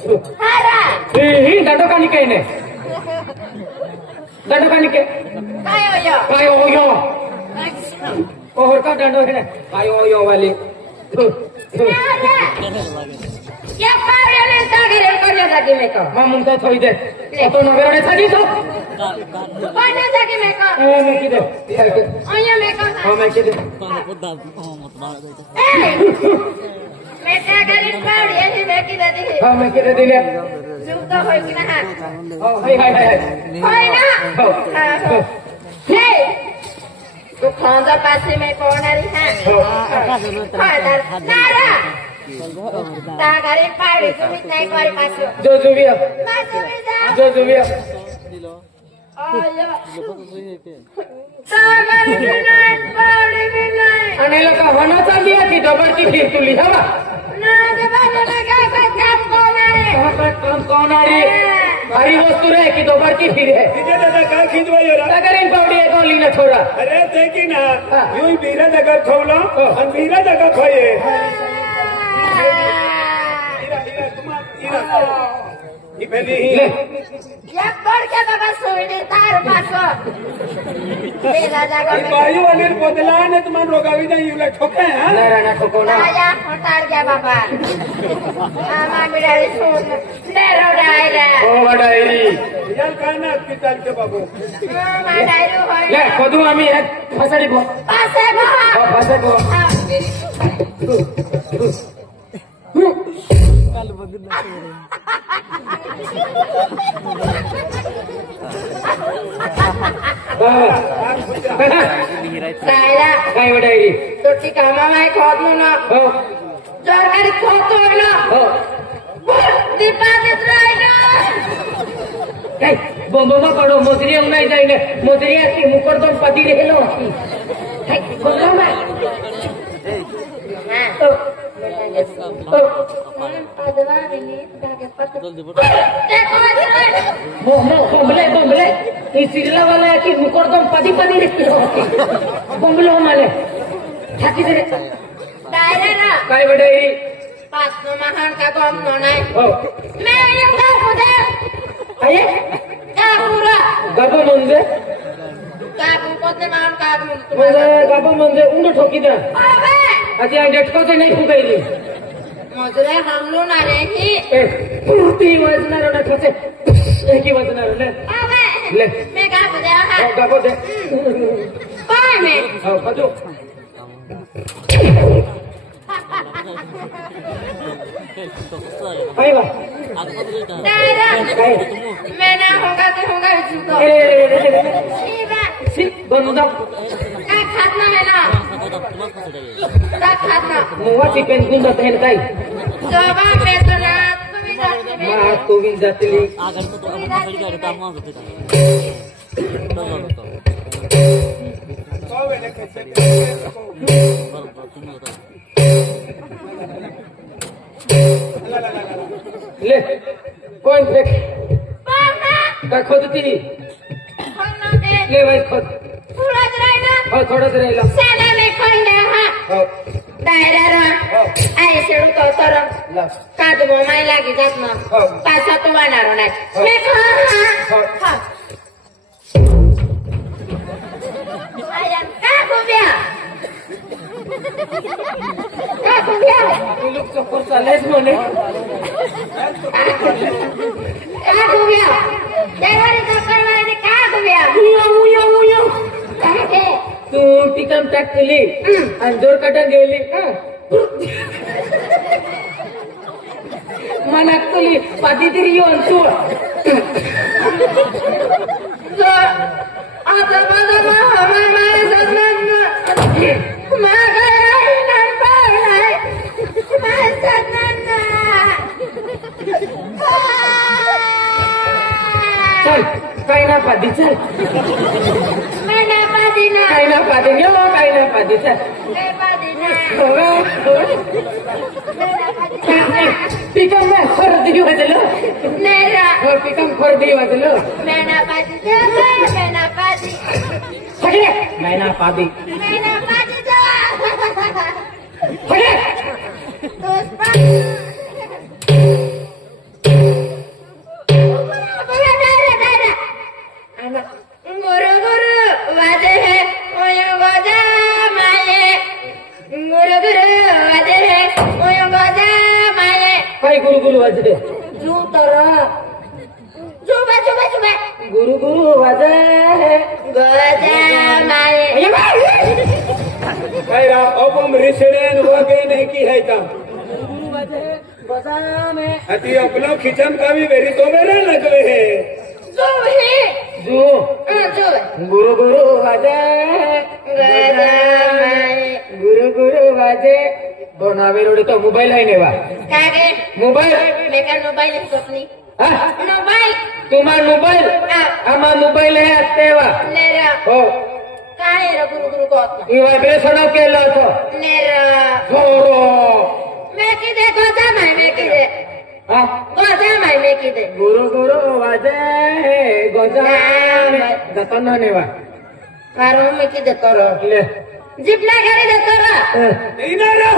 Hara. Ini dado kan ikan ini. Dado kan ikan. Kayo. Kayo yo. और का डंडो है आयो यो वाली क्या पावले ने तागिरे करने लगी मैं को मामुन का थोड़ी दे तो नगर में थकी तो पाने लगी मैं को मैं की दे आया मैं को हां मैं की दे मैं तागिरे पावले ने मैं की दे हां मैं की दे दिले जुता होई कि ना हाय हाय हाय होई ना हे तो खांदा पासे में कौन आ रही है नारा तागारे पावले तुम नहीं करे पासो जो जुबिया जो जुबिया आया तागारे नहीं पावले नहीं अने लगा होना चाहिए कि डबल की फिर तुली हवा ना के बाद में क्या काम कौन आ रही काम कौन आ रही भारी वस्तु है कि दोबार की फिर है किती दादा काय खिचवाई अगर इन पावडी एक और लीना छोड़ा अरे ते की ना यूं बीरा जगह ठेवला आणि बीरा जगह खोये ही पहली ही ये बढ़ के बाबा सोईने तार पासो मेरा जगह में बायू वाले बोतला ने तुम रोगावी नहीं युला ठोके हैं ना ना ठोको ना आया उतार गया बाबा आमा मेरा सुन ले रोडायरा ओ डायरी यार काय ना अस्पताल के बाबू मामा डायरो होय ले कदू आम्ही एक फसाडी गो पासे गो फसा गो सायला काय डायरी तो ठिकामा में खोदू ना हो सरकारी खोतो ना हो दीपा दिस रायना काय बोंबोमा पडो मोजरी नाही जाईले मोजरी असती मुकडदम पदी रेलो काय बोला ना बोंबले ಈ ಸಿರಿಲ वाला की मुकडदम पदी पदी रेलो बोंबलो माले हाकिदे डायरा काय डायरी पास नो महान का गम नो नाही हो मैं ये का खुदा अये का पूरा गाबो म्हणजे काबू कोते महान काबू गाबो म्हणजे उंड ठोकी द्या अबे आधी डेटकोचे नाही फुगायली मजरे हम लो ना रे ही पूर्ती वजनार ना ठोचे एकी वजनार ले अबे ले मैं का खुदा हा गाबो दे पाए में हो खजो आईवा डायरा मैं ना होगा तो होगा झूठो सीधा सिर्फ बंदा का खातना है ना का खातना मुवा चिकन गुंड तहेन काय जबा पे तो ना तुम्ही जाते में मा कोविन जातली ले कोण फेक पाना काय खोदती खाना दे ले भाई खोद थोड़ा रायना हो थोडंच राहिला साना में खंडे हा हो डायरा रा आई सेडू तो तर ला काद बोमाई लागी जात ना हो पासा तो वानारो नाही मैं खा हा आया का गोब्या का गोब्या तू लोक चक्कर चालेस म्हणे का गोब्या देवारी चक्कर मारने का गोब्या उयो काय ते तू टिकम पॅक केली आणि जोर कटा गेली मनात तुली पाठी तरी येऊन तू आता माझा मामा मारे सजन मागा ना पाळाय माझा सजन चल काही ना पादी चल मैं ना पादी ना काही ना पादी घेऊ काही ना पादी चल मैं पादी ना पिकम में खर्दी वाजलं नेरा पिकम खर्दी वाजलं मैं ना पादी मैं ना पादी सगळे नाही ना पादी मैं ना पादी सगळे दोस्त वाजले जू तर जुबा जुबा जुबा गुरु गुरु वाजे गजामाये काय रा अब हम रिसड़ेन वगे नहीं की है ता बजामे अति अपना खिचम का भी वेरी तो मेरे लगवे है जुही जू जुबा गुरु गुरु वाजे गजामाये गुरु गुरु वाजे बनावे रोड तो मोबाईल आहे नेवा कागे मोबाईल मेका मोबाईल स्वप्नी हा मोबाईल तुम्हार मोबाईल आमा मोबाईल आहे तेवा नेरा हो काय रे गुरु गुरु कहत ई वायब्रेशन केलं तो नेरा हो मैं किदे गजामाये मैं किदे हा गजामाये मैं किदे गुरु गुरु वाजे गजा दतन नेवा कारो मैं किदे तोरो ले जिपना घरे दे तोरो इनारा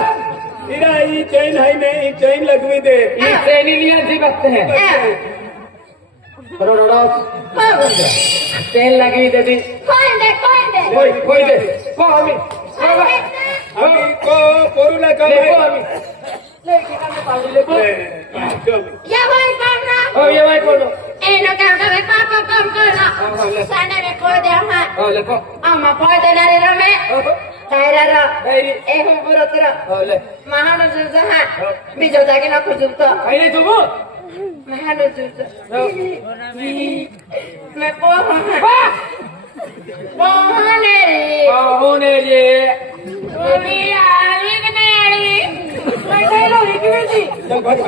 इरा ई चैन है ने ई चैन लगवी दे ये ट्रेनिंग जी वक्त है रोडो ट्रेन लगी दे दी कोई दे कोई दे को हमी हम को पोरुला का ले को हमी ले की काम पाउडी ले को या भाई पावना ओ ये भाई बोलो एनो काम का पापा काम करना साने रे को दे हां ओ ले को आमा पाय दे रे रमे कायरा रा डायरी ए हो बुरतरा ओ ले महानो जुजा बिजो जाके ना खुजुतो आइले तुमो महानो जुजा मैं को होने रे होने रे ओली आली कनेरी मैं लो हिकवेजी चल भाग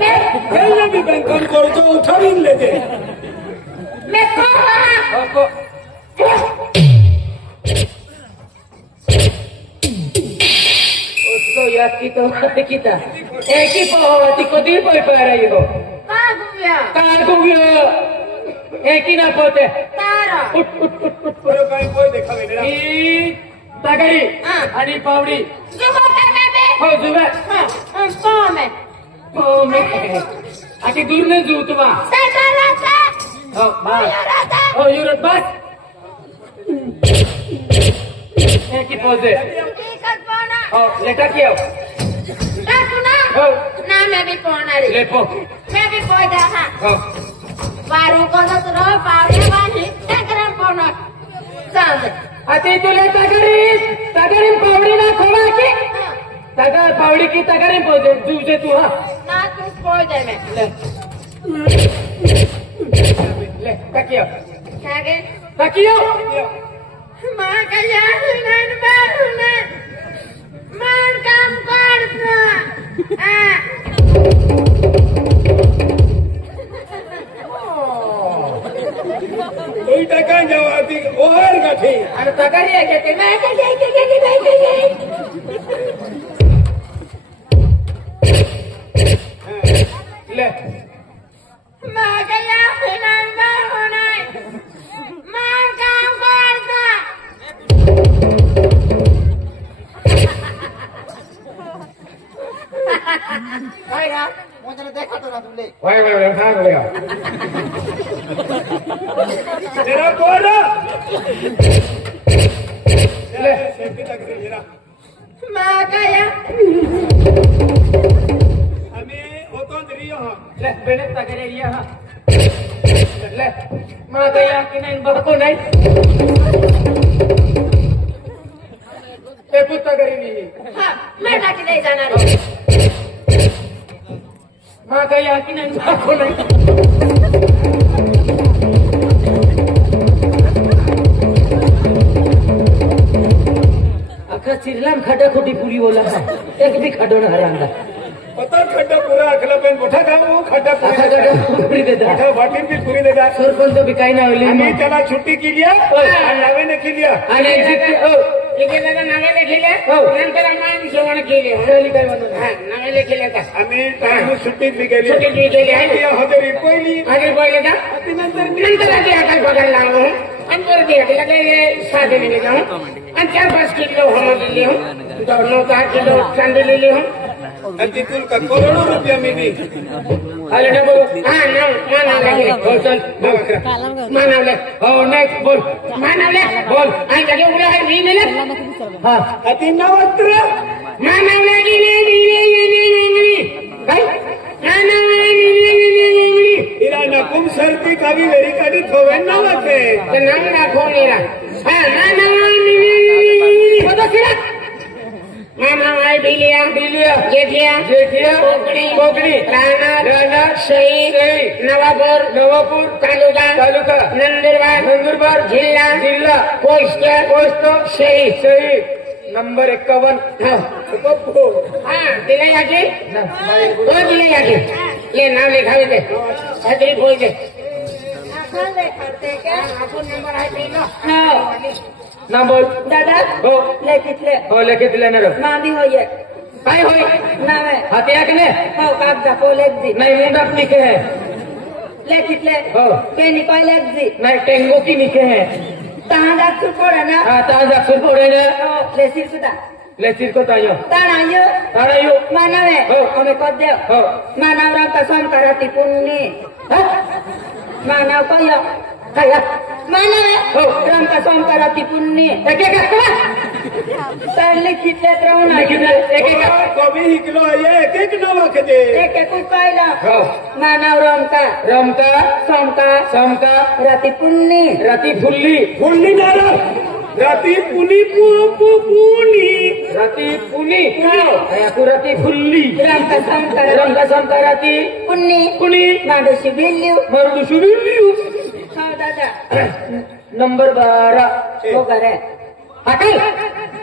मैं पहले भी बैंकन करो तो उठा भी ले दे मैं को को उसको याद की तो किता एक ही पावती को दी पड़ पा रही हो का गुया कार को भी एक ही ना पोते तारा उठ उठ उठ उठ पर काय कोई देखा मेरा ही तगड़ी आणि पावडी जुबा करने दे हो जुवे को में हो मी आकी दूर ने जू तुमा तारा था हो बस राता हो युरत बस एक ही पोते ठीक है पोना हो लेटा किया का सुना हो ना मैं भी पोना रे ले पो मैं भी पोई दा हां हो बारू को तो रो पावड़े वाली टकरम पोना चांद अति तुले तगरी पावडी ना खोवा की तगर पावडी की तगरी पोते जूजे तू हा ना तू पोई दे मैं ले तकियो कागे तकियो मां का याद नन बारुने मान काम करता कोई टका जावाती ओहर गाठी आणि तगरी आहे की मैं के ले मां का याद नन बारुने मान काम करता काय ना मुझे देखा तो ना तुमने वाय भाग गया तेरा कोड़ा ले सेफ्टी तक मेरा मां का याद हमें ओतो दरियो हां ले बेने तगरी रिया हा ले मा गया की नाही बघतो नाही ते पुत्ता करी नाही हां मैं ना के जाना रे मा गया की नाही बघतो नाही अख्खा चिरलाम खड्डा खोटी पुरी बोला हा एक भी खड्डो ना हरांगा पता खड्डा पूरा अखला पण मोठा काम वो खड्डा अख्खा खड्डा पुरी देता मोठा वाटीन भी पूरी देगा सरपंच भी काही नाही आम्ही होली त्याला छुट्टी केली आणि नवीन केली आणि जिथे इकडे नावेले केले हो. नंतर आम्हाला जेवण केले हळली काय म्हणून नावेले केले का आम्ही टाइम सुट्टीत बी गेली सुट्टीत बी गेली आहे. हजेरी पहिली आगे पहिले का ती नंतर नंतर आधी हातात बघायला लागलो आणि परत भेटला काही साधे दिले का आणि 4-5 किलो होणं दिली हो 9-10 किलो चांदी लिहिली हो तिथून का करोडो रुपया मिली आले ना भाऊ हा मानवले हो चल मानवले हो नेक्स्ट बोल मानवले बोल आणि लगे उड्या आहे मी नेले हा अति नवत्र मानवले गेले काय कावी कावी वेरी काढी थोवे नाव आहे तर नाव राखो निरा हा मामा आहे बिलिया जेठिया कोकणी राहणार शहीद नवापूर तालुका नंदुरबार जिल्हा पोस्ट शहीद नंबर 51 हा दिले याचे दिले याचे ले नाव लिखावे ते छत्री बोल दे आपण नंबर आहे पहिला ना बोल दादा हो लेखितले हो लेखितले ना मांदी होय काय होय नाव आहे हात्याकने हो कागदा पोलेजी नाही मुंडाप निके है लेखितले हो के निकोय लेखजी नाही टेंगो की निके है तहां दाखल पडे ना हा ताज अक्षर पोडे ने लेसिर सुद्धा लेचिर को तायो ताणायो मानवे हो અમે કદે हो માનવરા કસમ કરાતી પુણ્ય માનવ કયા માનવે हो રામ કસમ કરાતી પુણ્ય तर लिखितले राहून एक कवी हिकलो एक नाव वाखजे एक एक उकायला हो मानव रमता समका राती पुण्य राती फुल्ली नारा राती पुनी राती पुनी राती फुल्ली राम कसम राती पुण्य माडशी बिल्ल्यू मरुदू शुबिल्यू हो दादा नंबर 12 हो करे हटल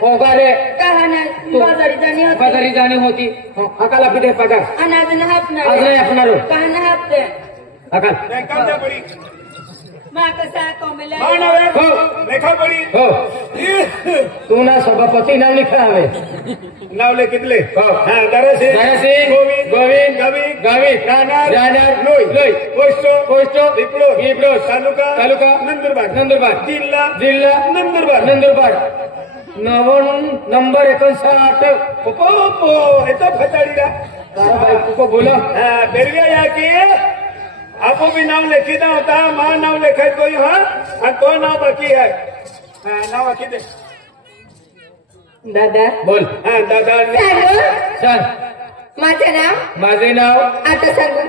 होगारे कहाना बाजारी जाणी होती हकाला किती पगार अनाज हापणार आज नाही आपणारो कहाना हापते हकाल मा कसा कोमला हो लेखा पडी हो तू ना सभापती नाव लिखावे नाव लिखितले हो हा दरसिंग गोविंद गावित राहणार लोई पोस्ट विप्रो तालुका नंदुरबार जिल्हा नंदुरबार नंबर 59 पोपो येतो फटाडीला भाई बोला बेरिया या की आपो भी नाव लिखिता होता मां नाव लिखायत कोई हा आणि तो नाव बाकी आहे नाव बाकी दे दादा बोल हा दादा सांग माझे नाव आता सांगू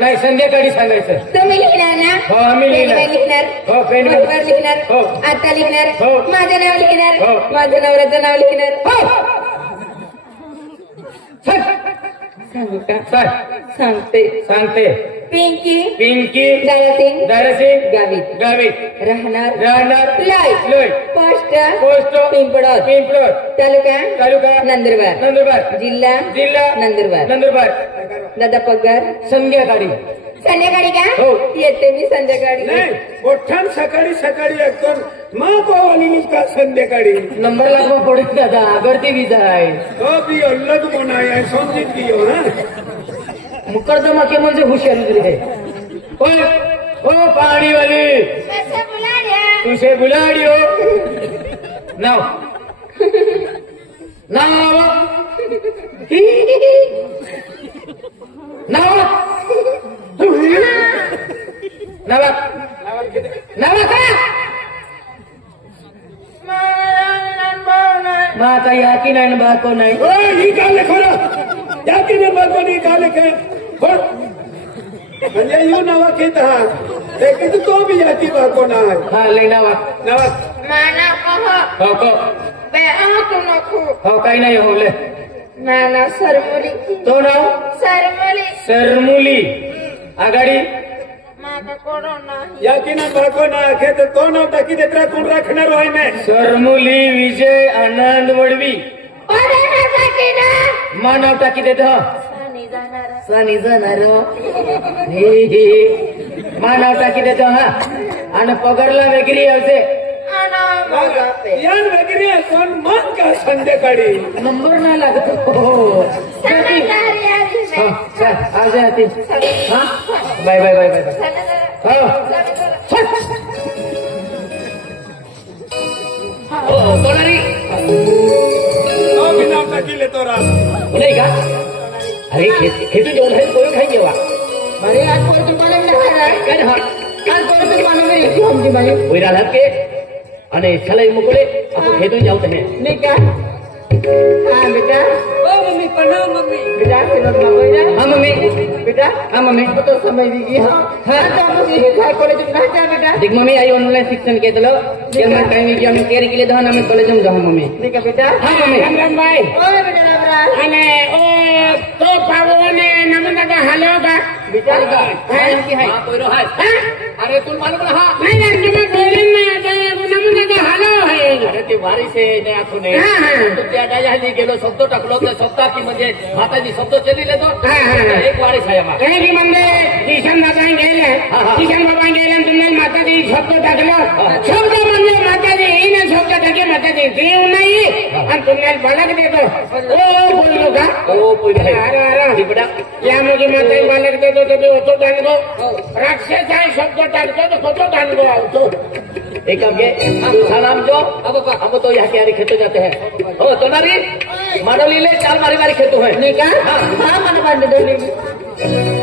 नाही संध्याकाळी सांगायचं तुम्ही लिहिणार ना हो आम्ही लिहिणार हो पेनवर लिहिणार हो आता लिहिणार हो माझं नाव लिहिणार हो माझ्या नवऱ्याचं नाव लिहिणार हो सांगू का सांगते पिंकी दारासिंग गावित राहणार लोई पोस्ट पिंपळद तालुका नंदुरबार जिल्हा नंदुरबार दादा पगार संध्याकाळी का हो येते मी संध्याकाळी नाही मोठ्यान सकाळी एकदम मग पावाली का संध्याकाळी नंबर लागवा पडत दादा आगरती विजा आहे हो बी अल्लग म्हणाय समजित दियो हा मुकरदमा के म्हणजे हुशारी रे ओ पाणी वाली तुझे बुलाडियो नाव माता याकी नाही बाको नाही ही का खरं याकी नाही बाको नाही का लेखे म्हणजे यू नावा घेत हा लेकिन तो भी याकी बाको नाही हा ले नावा हो को हो काही नाही हो ले नाना सरमुली तो नाव सरमुली आघाडी याकी ना बाको ना आखे तर तो नाव टाकी देत्रा कोण राखणार होय ने सरमुली विजय आनंद वडवी मा नाव टाकी देत सनी जाणार मा नाव टाकी देत हा आणि पगारला वेगळी आवते यान वगैरे कोण मन का संध्याकाळी नंबर नाही लागत हो आज आती हा बाय हो तोडारी नाव टाकी लेतो रा नाही का अरे खेतू जेवण आहे कोण खाई जेवा अरे आज कोण तुम्हाला काय ना आज कोण तुम्हाला हमजी भाई होई राहत के અને છલાઈ મુકડે આપણે ખેતોઈ જાવ તમે नहीं क्या हाँ बेटा ओ मम्मी प्रणाम मम्मी बेटा खेलो मम्मी हाँ मम्मी बेटा बेटा हाँ मम्मी तो समय भी गया हाँ कॉलेज में कहाँ बेटा देख मम्मी आई ऑनलाइन शिक्षण के दलो टाइम हमें केयर के लिए दो हमें कॉलेज में जाओ मम्मी ठीक है बेटा हाँ मम्मी राम भाई અને ઓ તો પાવોને નમુના હાલો કા विचार का हाय की हाय कोई रो हाय अरे तुम मालूम रहा नहीं यार तुम्हें बोले ना नमूना का हालो है अरे ते वारी से नया सुने तो त्या डायली गेलो शब्द टाकलो तर शब्दा की म्हणजे माताजी शब्द चली लेतो एक वारी छाया मा काय की म्हणजे किशन बाबा गेले तुम्ही माताजी शब्द टाकलो शब्द म्हणजे माताजी येईन शब्द टाके माताजी देव नाही आणि तुम्हाला बालक देतो ओ बोललो का ओ पुढे अरे बेटा या मुझे माताजी बालक देतो तो होतो डांगो राक्षस आहे शब्द टाकतो तो होतो डांगो आवतो एक आगे सलाम जो अब तो यहाँ के आरे खेतो जाते हैं ओ तो नारी मानो लीले चाल मारी मारी खेतो है नहीं का हाँ मन बांध दो